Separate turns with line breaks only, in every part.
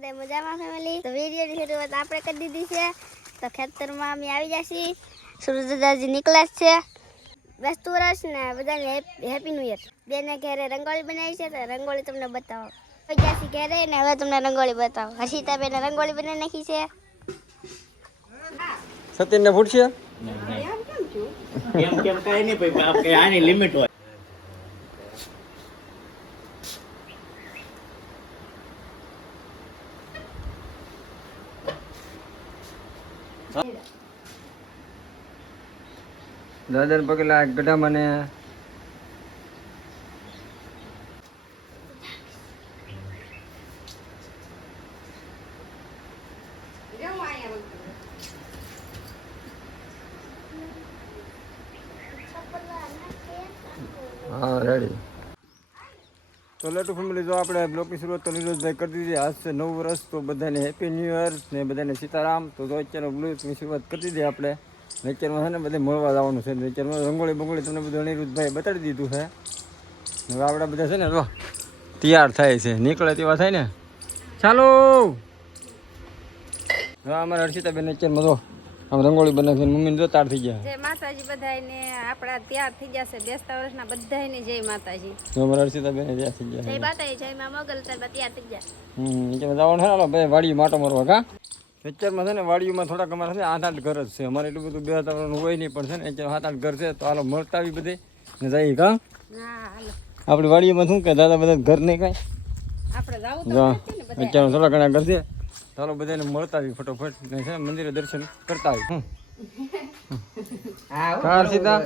બધા મજામાં ફેમિલી તો વિડીયોની શરૂઆત આપણે કરી દીધી છે. તો ખેતરમાં અમે આવી જશી. સૂરજદાજી નીકળ્યા છે. બેસતું વર્ષ ને બધાને હેપી ન્યુ યર બેને ઘરે રંગોળી બનાવી છે તો રંગોળી તમને બતાવો. જાસી ઘરે ને હવે તમને રંગોળી બતાવો. હર્ષિતા બેને રંગોળી બનાવી નાખી છે.
સતીન ને ફૂટશે
કેમ કેમ કઈ નહીં ભાઈ આની લિમિટ હોય.
દાદા પગલા ગઢા મને. હા રેડી તો લટુ ફેમિલી જો આપણે બ્લોકની શરૂઆત તો નિરોજભાઈ કરી દીધી. આજ છે નવ વર્ષ, તો બધાને હેપી ન્યૂ યર્સ ને બધાને સીતારામ. તો જો અત્યારે બ્લોકની શરૂઆત કરી દીધી આપણે. નેચરમાં છે ને બધે મળવા જવાનું છે. નેચરમાં રંગોળી બંગોળી તમને બધું અનિરુદ્ધભાઈ બતાડી દીધું છે. હવે આપણે બધા છે ને લો તૈયાર થાય છે. નીકળે તેવા થાય ને. ચાલો! હવે અમારા હર્ષિતાબેન નેચરમાં જો આમ રંગોળી બનાવી મમ્મીને જો તાર થઈ ગયા.
જય માતાજી બધાને આપણા તૈયાર થઈ ગયા છે. બેસતા વર્ષના બધાને જય માતાજી.
જો અમારા હર્ષિતાબેન તૈયાર થઈ ગયા
જય માતાજી જય મા મોગલ તૈયાર થઈ ગયા.
હમ નીચે જવાનું છે. હાલો ભાઈ વાડી માટો મારવા કા? પિક્ચરમાં છે ને વાડીઓમાં થોડાક અમારે છે આઠ આઠ ઘર જ છે અમારે એટલું બધું બે વાતાવરણ હોય નહીં પણ છે ને અત્યારે સાત આઠ ઘર છે તો હાલો મળતા આવી બધી ને જઈએ કા આપણી વાડીઓમાં શું કે દાદા બધા ઘર નહીં કાંઈ
આપણે
અત્યારે થોડા ઘણા ઘર છે તો હાલો બધાને મળતા આવી ફટોફટ ને છે ને મંદિરે દર્શન કરતા આવી હમ. કા સીધા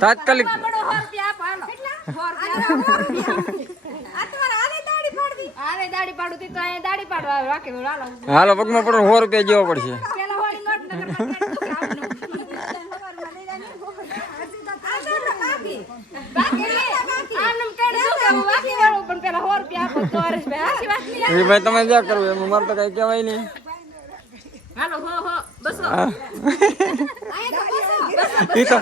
તાત્કાલિક
હાલો.
પગમાં પડો સો રૂપિયા જેવો પડશે. ભાઈ તમે જ્યાં કરવું એમ મારે તો કઈ કહેવાય નહીં.
હાલો હો હો બસો.
એ તો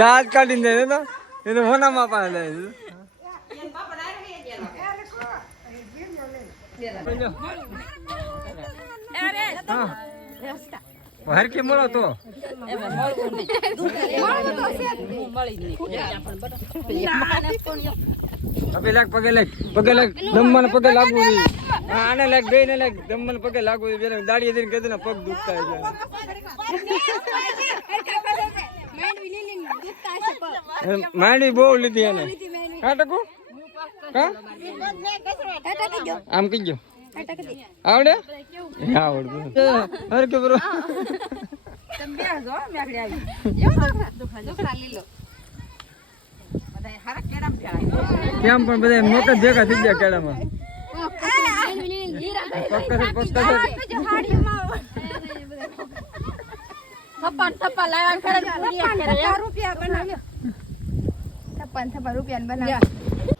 લાજ કાઢીને દે તો એ તો હોનામાં પાસે બહાર કે મળો તો લાગ પગે લાગ પગે લાગ દમમાં પગે લાગવું આને લાગ ગઈ ને લાગ દમમાં પગે લાગવું બેને દાડી દઈને કહી ને પગ દુખતા છે માંડી બહુ લીધી એને. હા ટકુ? આમ કીજો આવડે? આવડે અરે કે બરો કેમ પણ બધા મોટા ભેગા થઈ ગયા કેળામાં?
રૂપિયા બનાવ્યો. થપ્પા રૂપિયા બનાવ્યો.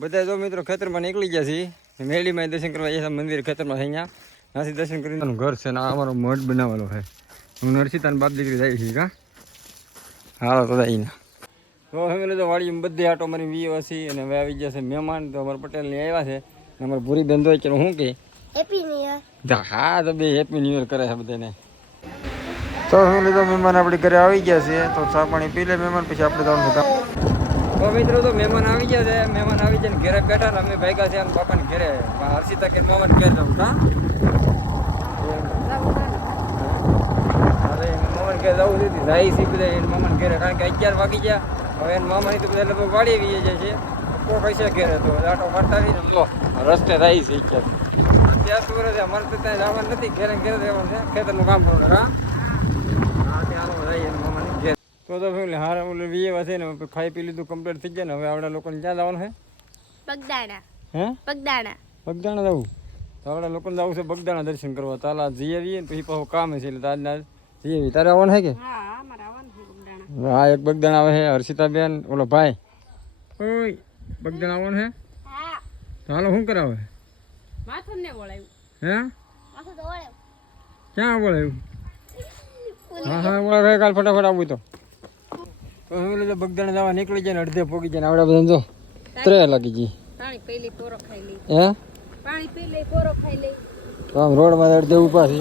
બધા જો મિત્રો ખેતરમાં નીકળી ગયા છીએ. મેળીમાં દર્શન કરવા જઈએ મંદિર ખેતરમાં છે અહીંયા. ત્યાંથી દર્શન કરીને ઘર છે ને આ અમારો મઠ બનાવેલો છે. હું નરસિંહ બાપ દીકરી જાય છીએ કા? હાલો તો જઈને તો ફેમિલી તો વાળી બધી આટો મારી વી હસી અને હવે આવી ગયા છે મહેમાન. તો અમારા પટેલની આવ્યા છે. અમારો ભૂરી ધંધો છે શું કે?
હેપી ન્યુ યર
હા તો બે હેપી ન્યુ યર કરે છે બધાને. તો ફેમિલી તો મહેમાન આપણે ઘરે આવી ગયા છે તો ચા પાણી પી લે મહેમાન પછી આપણે જવાનું કામ તો મિત્રો તો મહેમાન આવી ગયા છે. મહેમાન આવી જાય ઘરે બેઠા ને અમે ભાગ્યા છે અને બાપાને ઘરે. હર્ષિતા કે મામાને ઘેર જવું કા અરે મામાને ઘેર જવું દીધી. જાય છે બધા એને મામાને ઘરે. કારણ કે અગિયાર વાગી ગયા. હવે એને મામાની તો બધા લગભગ વાડી આવી જાય છે. કોક હશે ઘેરે તો. આટો મારતા રહીને લો. રસ્તે થાય છે અત્યારે ત્યાં શું કરે છે. અમારે તો ત્યાં જવાનું નથી. ઘેરે ને ઘેરે રહેવાનું છે. ખેતરનું કામ કરવાનું હા? હા, ત્યાં જઈએ એને મામાને ઘેર તો તો ફેમિલી હારા ઓલે વીએ વાસે ને હવે ખાઈ પી લીધું કમ્પ્લીટ થઈ જાય ને હવે આવડા લોકોને ક્યાં જવાનું છે
પગદાણા
હે?
પગદાણા
બગદાણા જવું? તો આવડા લોકોને જવું છે બગદાણા દર્શન કરવા. તાલા જઈ આવીએ ને પછી પાછું કામ છે એટલે આજના જઈ આવીએ. તારે આવવાનું છે કે?
હા છે
એક બગદાણા આવે છે હર્ષિતાબેન ઓલો ભાઈ. ઓય બગદાણા આવવાનું છે
હા.
હાલો શું કરાવે?
માથું ને વળાયું.
હે?
માથું તો
ક્યાં બોલાયું હા હા બોલા કાલ ફટાફટ આવું તો. તો એટલે બગદાણા જવા નીકળી જાય ને અડધે પોગી જાય ને આવડે બધા જો. ત્રે લાગી ગઈ.
પાણી પી પોરો ખાઈ લે
હે?
પાણી પી લે પોરો ખાઈ લે
તો આમ રોડમાં અડધે ઊભા છે.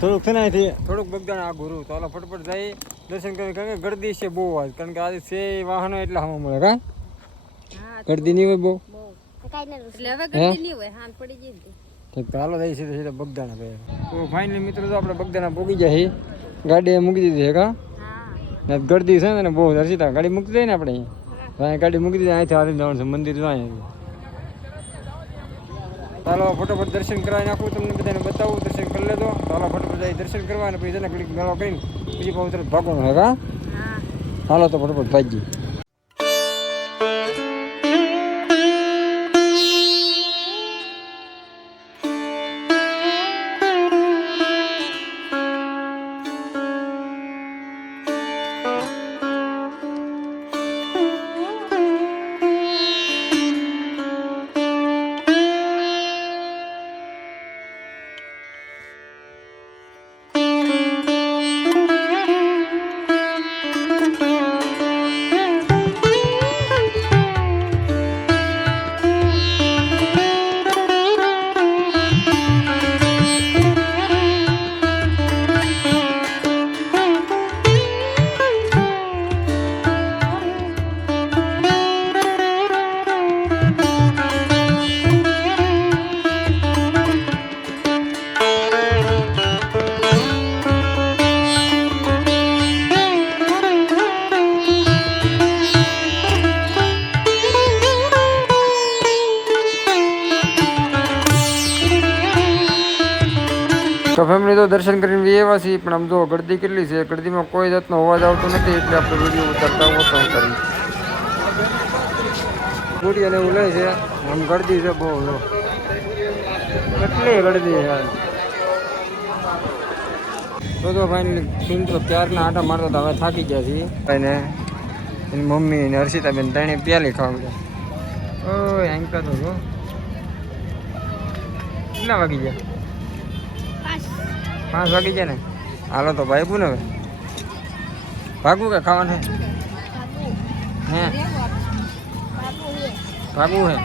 થોડુંક છે ને અહીંથી. થોડુંક બગદાણા આ ગુરુ. તો ફટફટ જાય. દર્શન કરી કારણ કે ગરદી છે બહુ આજ. કારણ કે આજે છે વાહનો એટલા હમ મળે કા? ગરદી નહીં હોય બહુ?
એટલે હવે ગરદી નહીં હોય પડી જાય
તો સીધા સીધા બગદાણા ભાઈ તો ફાઇનલી મિત્રો તો આપણે બગદાણા પોગી જાય ગાડી મૂકી દીધી છે કા? ને ગરદી છે ને બહુ હર્ષિતા ગાડી મૂકી દઈએ ને આપણે અહીંયા ગાડી મૂકી દીધી અહીંથી હાલી જવાનું છે મંદિર અહીંયા ચાલો ફટોફટ દર્શન કરાવી નાખું તમને બધાને બતાવું દર્શન કરી લેતો ચાલો ફટોફટ જઈ દર્શન કરવા અને પછી ઘડીક મેળો કરીને બીજી પાછું તરત ભાગવાનું હે હાલો તો ફટોફટ ભાગી તો ફેમિલી તો દર્શન કરીને એવા છીએ પણ આમ જો ગળદી કેટલી છે? ગળદીમાં કોઈ જાતનો અવાજ આવતો નથી, એટલે આપણે વીડિયો ઉતારતા ઓછો કરી પૂરી અને એવું લે છે. આમ ગળદી છે બહુ લો કેટલી ગળદી છે તો તો ભાઈ સુંદર ક્યારના આટા મારતા હતા, હવે થાકી ગયા છીએ. ભાઈને, એની મમ્મી ને હર્ષિતાબેન ત્રણે પ્યાલી ખાવા ગયા. ઓ એન્કર તો કેટલા વાગી ગયા?
પાંચ
વાગી છે ને. હાલો તો ભાઈ ને હવે. ભાગવું કે ખાવાનું? હે? હે ભાગવું હે?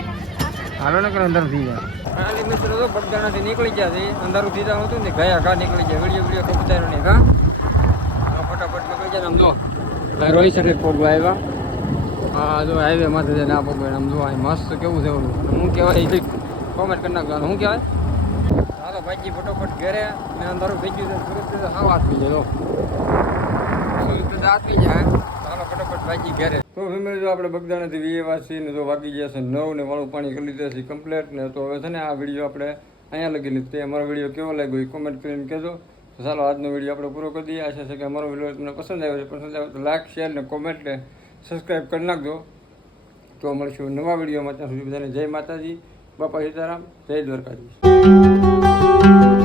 હાલો ને કે અંદર થઈ જાય. ખાલી મિત્રો તો બગદાણાથી નીકળી ગયા છે. અંધારું થઈ જવાનું હતું ને, ગયા ઘા નીકળી ગયા. વીડિયો વીડિયો ખૂબ ઉતાર્યો નહીં ઘા ફટાફટ નીકળી જાય ને આમ જો. ભાઈ રોહિત શેઠ પોગવા આવ્યા હા જો હાઈવે માથે જઈને આ પોગવા આમ જો આ મસ્ત કેવું છે ઓલું. હું કહેવાય? કોમેન્ટ કરી નાખવાનું શું કહેવાય? હાલો ભાઈજી ફટોફટ ઘરે ને અંધારું થઈ ગયું સુરત હાવ આથમી જાય સુરત આથમી જાય ચાલો ફટોફટ ભાઈજી ઘરે. તો ફેમિલી, જો આપણે બગદાણાથી ને જો વાગી ગયા છે નવ ને વાળું પાણી કરી લીધા છે કમ્પ્લેટ ને તો હવે છે આ વીડિયો આપણે અહીંયા લગી તે અમારો વીડિયો કેવો લાગ્યો એ કોમેન્ટ કરીને કહેજો. તો આજનો વીડિયો આપણે પૂરો કરી દઈએ. આશા છે કે અમારો તમને પસંદ આવ્યો પસંદ આવ્યો તો લાઈક કોમેન્ટ ને સબસ્ક્રાઈબ કરી નાખજો. તો મળશું નવા વિડીયોમાં ત્યાં સુધી બધાને જય માતાજી. બાપા સીતારામ. જય દ્વારકાધીશ. Música